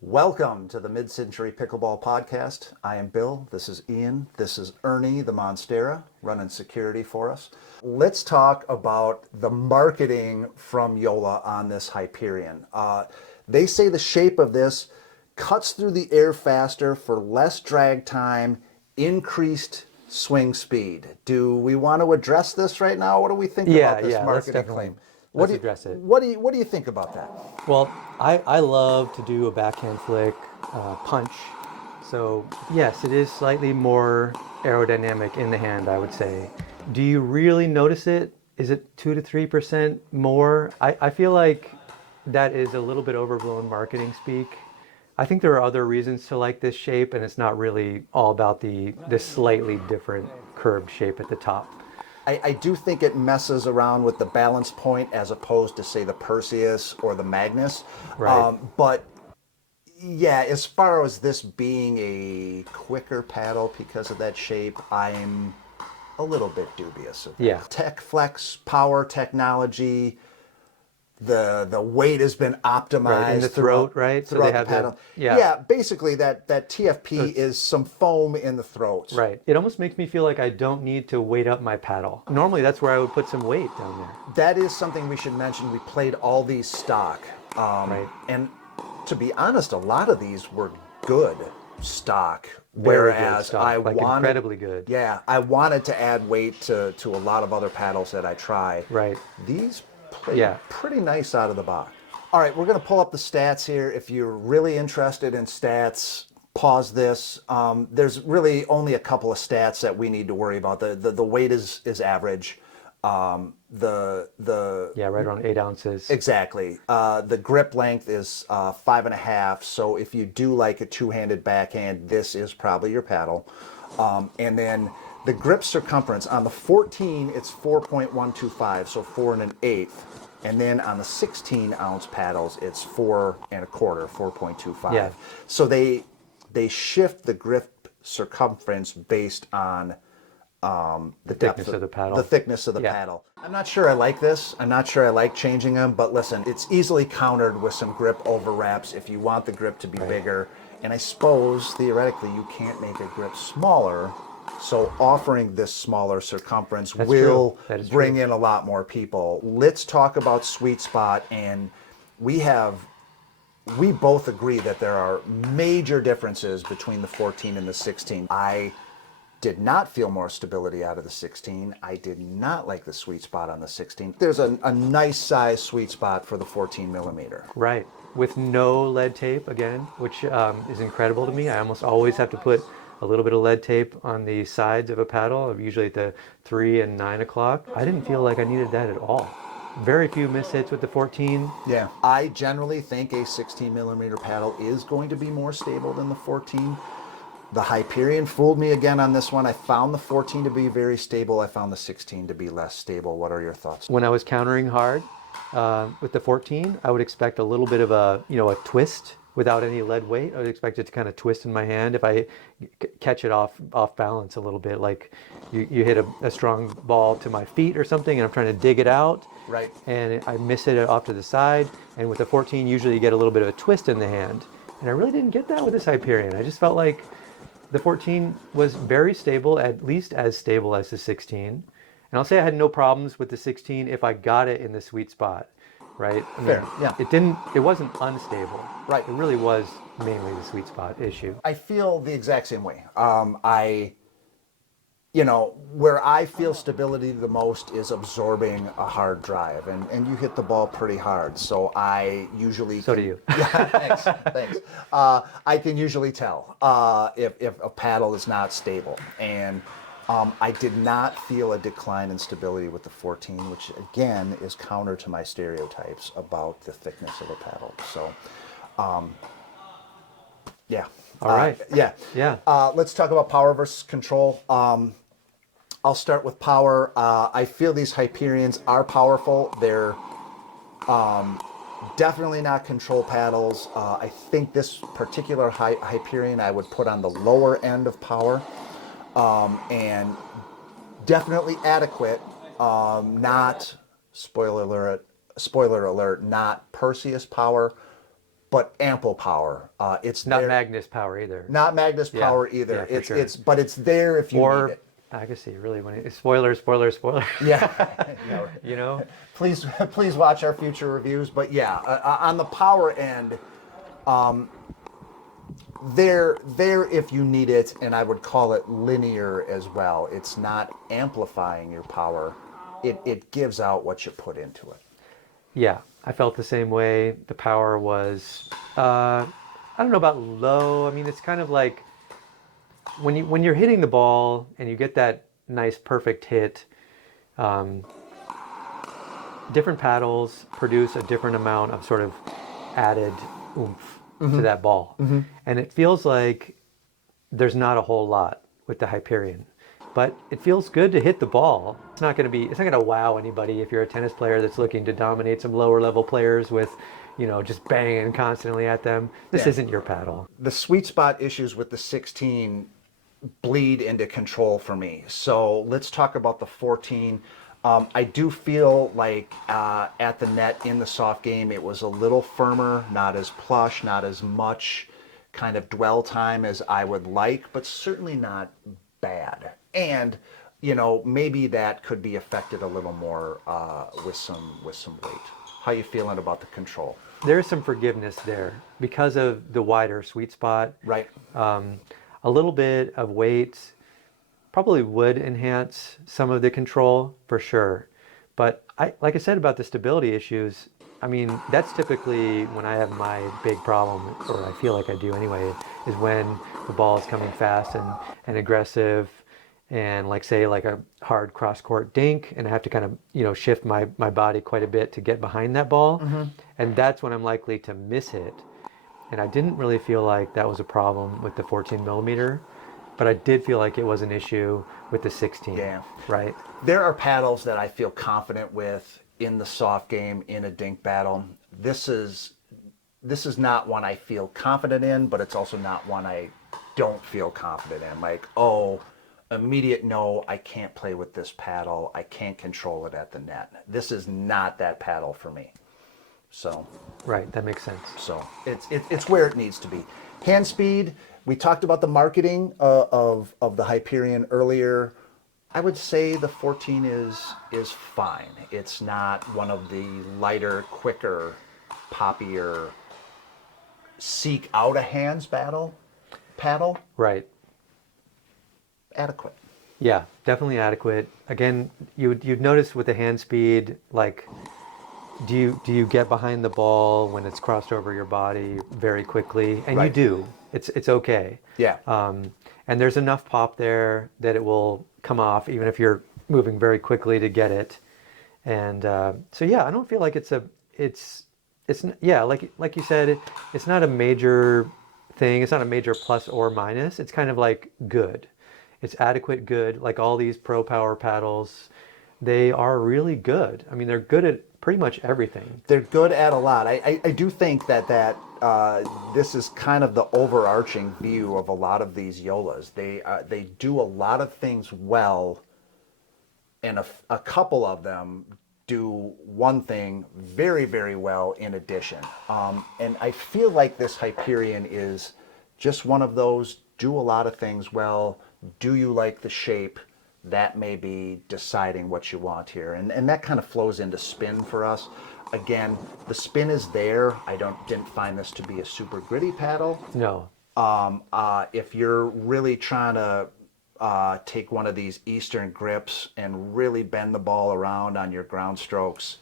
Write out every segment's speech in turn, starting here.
Welcome to the Mid-Century Pickleball Podcast. I am Bill. This is Ian. This is Ernie, the Monstera, running security for us. Let's talk about the marketing from Joola on this Hyperion. They say the shape of this cuts through the air faster for less drag time, increased swing speed. Do we want to address this right now? What do we think about this marketing claim? Let's address it. What do you think about that? Well, I love to do a backhand flick, punch. So yes, it is slightly more aerodynamic in the hand, I would say. Do you really notice it? Is it 2 to 3% more? I feel like that is a little bit overblown marketing speak. I think there are other reasons to like this shape, and it's not really all about this slightly different curved shape at the top. I do think it messes around with the balance point as opposed to, say, the Perseus or the Magnus. Right. But yeah, as far as this being a quicker paddle because of that shape, I'm a little bit dubious of that. Yeah. Tech Flex power technology, the weight has been optimized. Right, in the throat, right? So they have the paddle. Yeah, basically that TFP is some foam in the throat. Right. It almost makes me feel like I don't need to weight up my paddle. Normally that's where I would put some weight down there. That is something we should mention. We played all these stock. Right. And to be honest, a lot of these were good stock. Very whereas good stock, I like wanted, incredibly good. Yeah, I wanted to add weight to a lot of other paddles that I tried. Right. These played pretty nice out of the box. All right, we're going to pull up the stats here. If you're really interested in stats, pause this. There's really only a couple of stats that we need to worry about. The weight is average. Right around 8 ounces. Exactly. The grip length is 5.5. So if you do like a two-handed backhand, this is probably your paddle. And then the grip circumference on the 14, it's 4.125, so 4 1/8. And then on the 16-ounce paddles, it's 4 1/4, 4.25. Yeah. So they shift the grip circumference based on the thickness of the paddle. The thickness of the paddle. I'm not sure I like this. I'm not sure I like changing them, but listen, it's easily countered with some grip overwraps if you want the grip to be bigger. And I suppose theoretically you can't make a grip smaller. So offering this smaller circumference will bring in a lot more people. Let's talk about sweet spot, and we both agree that there are major differences between the 14 and the 16. I did not feel more stability out of the 16. I did not like the sweet spot on the 16. There's a nice size sweet spot for the 14 millimeter. Right. With no lead tape, again, which is incredible to me. I almost always have to put a little bit of lead tape on the sides of a paddle, usually at the 3 and 9 o'clock. I didn't feel like I needed that at all. Very few mishits with the 14. Yeah. I generally think a 16 millimeter paddle is going to be more stable than the 14. The Hyperion fooled me again on this one. I found the 14 to be very stable. I found the 16 to be less stable. What are your thoughts? When I was countering hard with the 14, I would expect a little bit of a twist without any lead weight. I would expect it to kind of twist in my hand if I catch it off balance a little bit. Like you hit a strong ball to my feet or something, and I'm trying to dig it out. Right. And I miss it off to the side. And with the 14, usually you get a little bit of a twist in the hand. And I really didn't get that with this Hyperion. I just felt like the 14 was very stable, at least as stable as the 16. And I'll say I had no problems with the 16 if I got it in the sweet spot, right? I mean, fair, yeah. It wasn't unstable. Right. It really was mainly the sweet spot issue. I feel the exact same way. Where I feel stability the most is absorbing a hard drive, and you hit the ball pretty hard. So I usually do you. Yeah, thanks. I can usually tell if a paddle is not stable, and I did not feel a decline in stability with the 14, which again is counter to my stereotypes about the thickness of a paddle. So, yeah. All right. Yeah. Let's talk about power versus control. I'll start with power. I feel these Hyperions are powerful. They're definitely not control paddles. I think this particular Hyperion I would put on the lower end of power, and definitely adequate. Not spoiler alert. Not Perseus power, but ample power. It's Not there, Magnus power either. not Magnus Yeah, power either. yeah, for sure. But it's there if you need Or it. I can see really when it spoiler, spoiler, spoiler. Yeah. Yeah. You know? Please watch our future reviews. But yeah, on the power end, there if you need it, and I would call it linear as well. It's not amplifying your power. It gives out what you put into it. Yeah, I felt the same way. The power was, I don't know about low. I mean, it's kind of like when you're hitting the ball and you get that nice perfect hit. Different paddles produce a different amount of sort of added oomph to that ball, and it feels like there's not a whole lot with the Hyperion. But it feels good to hit the ball. It's not going to wow anybody if you're a tennis player that's looking to dominate some lower level players with, just banging constantly at them. This isn't your paddle. The sweet spot issues with the 16 bleed into control for me. So let's talk about the 14. I do feel like at the net in the soft game, it was a little firmer, not as plush, not as much kind of dwell time as I would like, but certainly not bad. And maybe that could be affected a little more with some weight. How you feeling about the control? There's some forgiveness there because of the wider sweet spot. Right. A little bit of weight probably would enhance some of the control for sure. But like I said about the stability issues, I mean, that's typically when I have my big problem, or I feel like I do anyway, is when the ball is coming fast and aggressive, and like a hard cross court dink, and I have to kind of shift my body quite a bit to get behind that ball, and that's when I'm likely to miss it. And I didn't really feel like that was a problem with the 14 millimeter, but I did feel like it was an issue with the 16. Yeah. Right. There are paddles that I feel confident with in the soft game in a dink battle. This is not one I feel confident in, but it's also not one I don't feel confident in. Like, immediate no, I can't play with this paddle. I can't control it at the net. This is not that paddle for me. So. Right, that makes sense. So it's where it needs to be. Hand speed. We talked about the marketing of the Hyperion earlier. I would say the 14 is fine. It's not one of the lighter, quicker, poppier, seek out a hands paddle. Right. Adequate. Yeah, definitely adequate. Again, you'd notice with the hand speed, like, do you get behind the ball when it's crossed over your body very quickly? And Right. you do. It's okay. Yeah. And there's enough pop there that it will come off even if you're moving very quickly to get it. And so yeah, I don't feel like it's like you said, it's not a major thing. It's not a major plus or minus. It's kind of like good. It's adequate good. Like all these pro power paddles, they are really good. I mean, they're good at pretty much everything. They're good at a lot. I do think that this is kind of the overarching view of a lot of these Joolas. They do a lot of things well, and a couple of them do one thing very, very well in addition. And I feel like this Hyperion is just one of those, do a lot of things well. Do you like the shape? That may be deciding what you want here. And that kind of flows into spin for us. Again, the spin is there. I didn't find this to be a super gritty paddle. No. If you're really trying to take one of these Eastern grips and really bend the ball around on your ground strokes,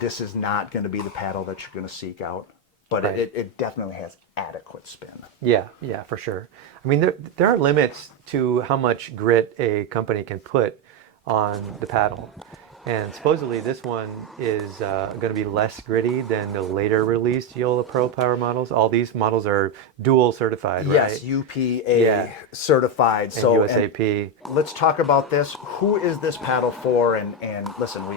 this is not going to be the paddle that you're going to seek out. But Right. it definitely has adequate spin. Yeah, for sure. I mean, there are limits to how much grit a company can put on the paddle. And supposedly this one is going to be less gritty than the later released Joola Pro Power models. All these models are dual certified, right? Yes, UPA certified. And So USAP. let's talk about this. Who is this paddle for? And listen,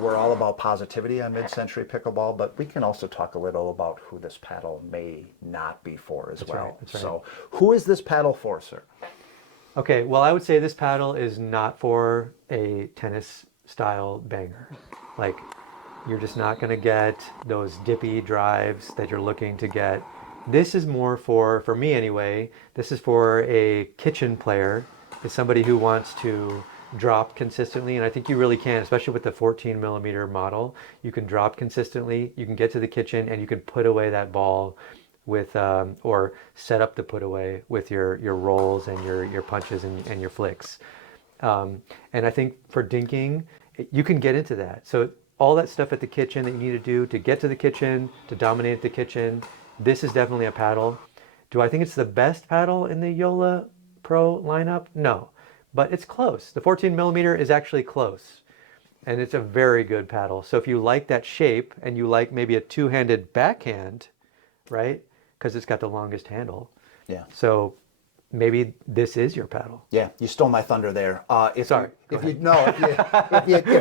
we're all about positivity on Mid-Century Pickleball, but we can also talk a little about who this paddle may not be for as well. Right, that's right. So who is this paddle for, sir? Okay, well, I would say this paddle is not for a tennis style banger. Like, You're just not going to get those dippy drives that you're looking to get. This is more for me anyway, this is for a kitchen player. It's somebody who wants to drop consistently, and I think you really can, especially with the 14 millimeter model. You can drop consistently, you can get to the kitchen, and you can put away that ball with, or set up the put away with your rolls and your punches and your flicks. And I think for dinking, you can get into that. So all that stuff at the kitchen that you need to do to get to the kitchen, to dominate the kitchen, this is definitely a paddle. Do I think it's the best paddle in the Joola Pro lineup? No, but it's close. The 14 millimeter is actually close, and it's a very good paddle. So if you like that shape and you like maybe a two-handed backhand, right? Because it's got the longest handle. Yeah. So maybe this is your paddle. Yeah, you stole my thunder there. Sorry. If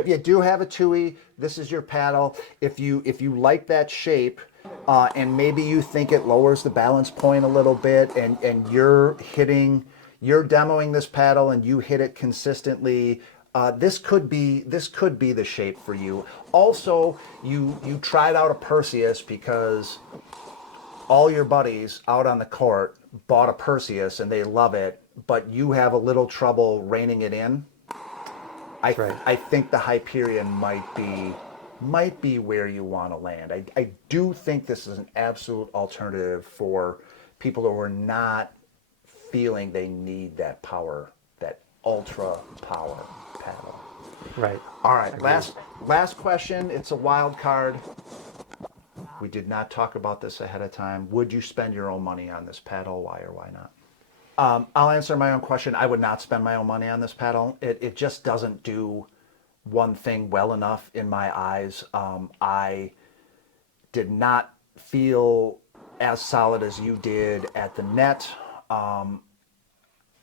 you do have a Tui, this is your paddle. If you like that shape, and maybe you think it lowers the balance point a little bit, and you're demoing this paddle and you hit it consistently, this could be the shape for you. Also, you tried out a Perseus because all your buddies out on the court bought a Perseus and they love it, but you have a little trouble reining it in. I think the Hyperion might be where you want to land. I do think this is an absolute alternative for people who are not feeling they need that power, that ultra power paddle. Right. All right, last question. It's a wild card. We did not talk about this ahead of time. Would you spend your own money on this paddle? Why or why not? I'll answer my own question. I would not spend my own money on this paddle. It just doesn't do one thing well enough in my eyes. I did not feel as solid as you did at the net.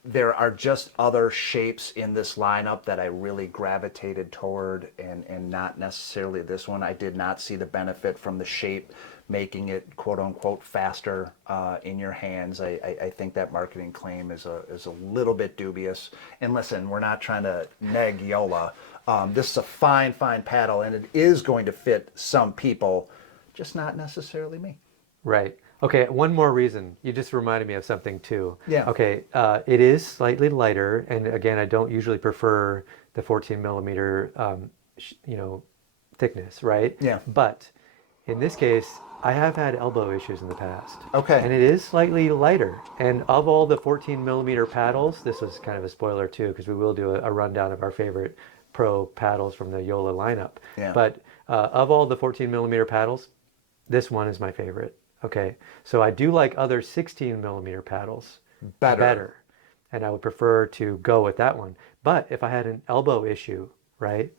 There are just other shapes in this lineup that I really gravitated toward, and not necessarily this one. I did not see the benefit from the shape making it quote unquote faster in your hands. I think that marketing claim is a little bit dubious. And listen, we're not trying to neg Joola. This is a fine paddle, and it is going to fit some people, just not necessarily me. Right. Okay, one more reason. You just reminded me of something too. Yeah. Okay, it is slightly lighter, and again, I don't usually prefer the 14 millimeter, thickness, right? Yeah. But in this case, I have had elbow issues in the past. Okay. And it is slightly lighter. And of all the 14 millimeter paddles, this was kind of a spoiler too, because we will do a rundown of our favorite pro paddles from the Joola lineup. Yeah. But of all the 14 millimeter paddles, this one is my favorite. Okay, so I do like other 16 millimeter paddles better, and I would prefer to go with that one. But if I had an elbow issue, right,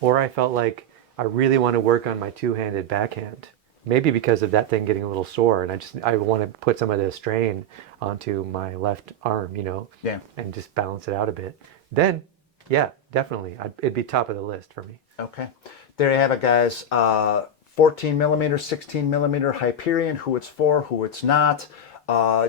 or I felt like I really want to work on my two-handed backhand, maybe because of that thing getting a little sore, and I want to put some of the strain onto my left arm, Yeah. and just balance it out a bit, then yeah, definitely, it'd be top of the list for me. Okay, there you have it, guys. 14 millimeter, 16 millimeter Hyperion, who it's for, who it's not.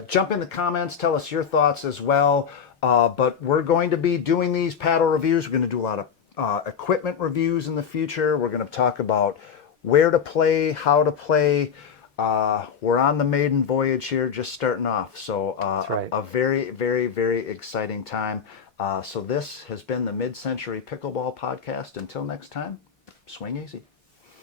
Jump in the comments, tell us your thoughts as well. But we're going to be doing these paddle reviews. We're going to do a lot of equipment reviews in the future. We're going to talk about where to play, how to play. We're on the maiden voyage here, just starting off. So That's right. a very, very, very exciting time. So this has been the Mid-Century Pickleball Podcast. Until next time, swing easy.